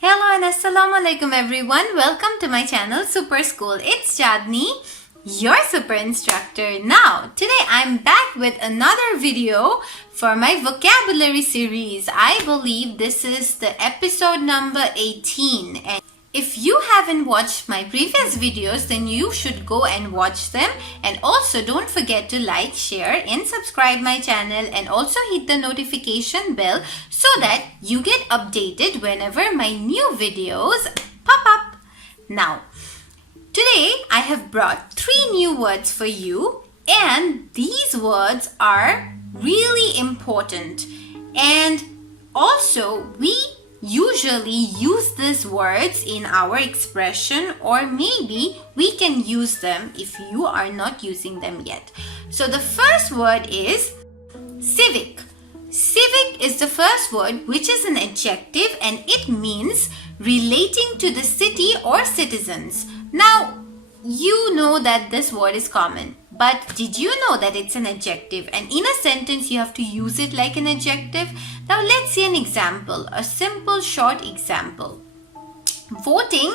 Hello and Assalamu alaikum everyone. Welcome to my channel Super School. It's Chandni, your super instructor. Now, today I'm back with another video for my vocabulary series. I believe this is the episode number 18. And if you haven't watched my previous videos, then you should go and watch them. And also don't forget to like, share and subscribe my channel, and also hit the notification bell so that you get updated whenever my new videos pop up. Now, today I have brought 3 new words for you, and these words are really important. And also we usually use these words in our expression, or maybe we can use them if you are not using them yet. So the first word is civic. Civic is the first word, which is an adjective, and it means relating to the city or citizens. Now, you know that this word is common, but did you know that it's an adjective, and in a sentence you have to use it like an adjective? Now let's see an example, a simple short example. Voting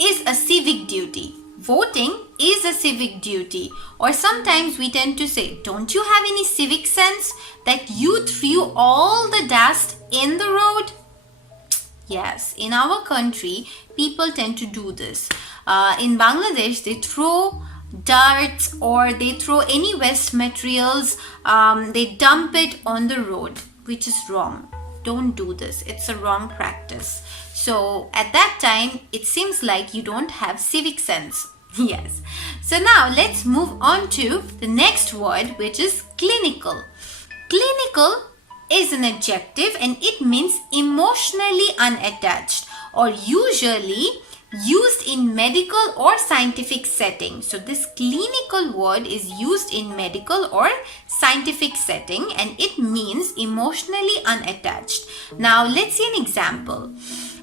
is a civic duty. Voting is a civic duty. Or sometimes we tend to say, don't you have any civic sense that you threw all the dust in the road? Yes, in our country, people tend to do this. In Bangladesh, they throw darts or they throw any waste materials, they dump it on the road, which is wrong. Don't do this. It's a wrong practice. So at that time, it seems like you don't have civic sense. Yes. So now let's move on to the next word, which is clinical. Clinical is an adjective, and it means emotionally unattached, or usually used in medical or scientific setting. So this clinical word is used in medical or scientific setting, and it means emotionally unattached. Now let's see an example.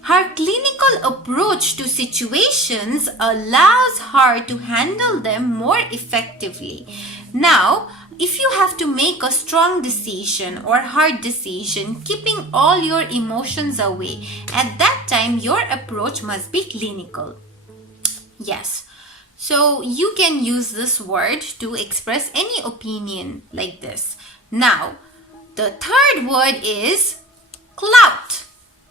Her clinical approach to situations allows her to handle them more effectively. Now, if you have to make a strong decision or hard decision, keeping all your emotions away, at that time your approach must be clinical. Yes, so you can use this word to express any opinion like this. Now, the third word is clout.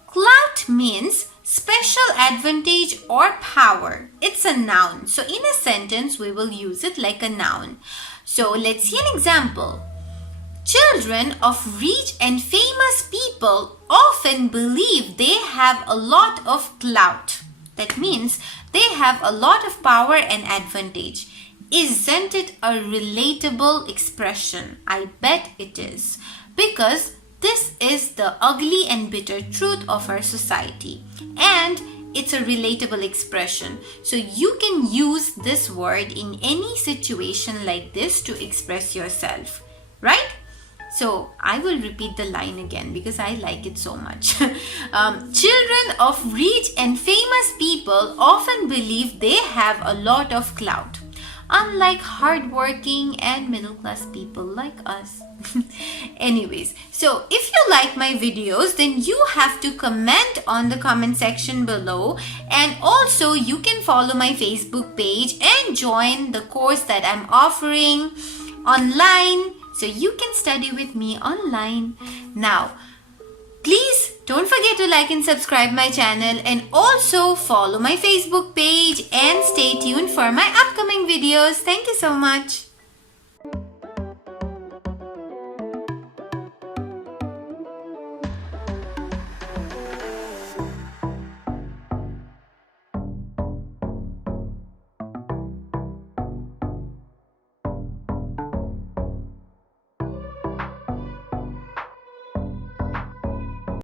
Clout means special advantage or power. It's a noun. So in a sentence, we will use it like a noun. So let's see an example. Children of rich and famous people often believe they have a lot of clout. That means they have a lot of power and advantage. Isn't it a relatable expression? I bet it is. Because this is the ugly and bitter truth of our society. And it's a relatable expression. So you can use this word in any situation like this to express yourself, right? So I will repeat the line again because I like it so much. Children of rich and famous people often believe they have a lot of clout, unlike hardworking and middle-class people like us. Anyways, so if you like my videos, then you have to comment on the comment section below, and also you can follow my Facebook page and join the course that I'm offering online, so you can study with me online. Now, please don't forget to like and subscribe my channel, and also follow my Facebook page, and stay tuned for my upcoming videos. Thank you so much.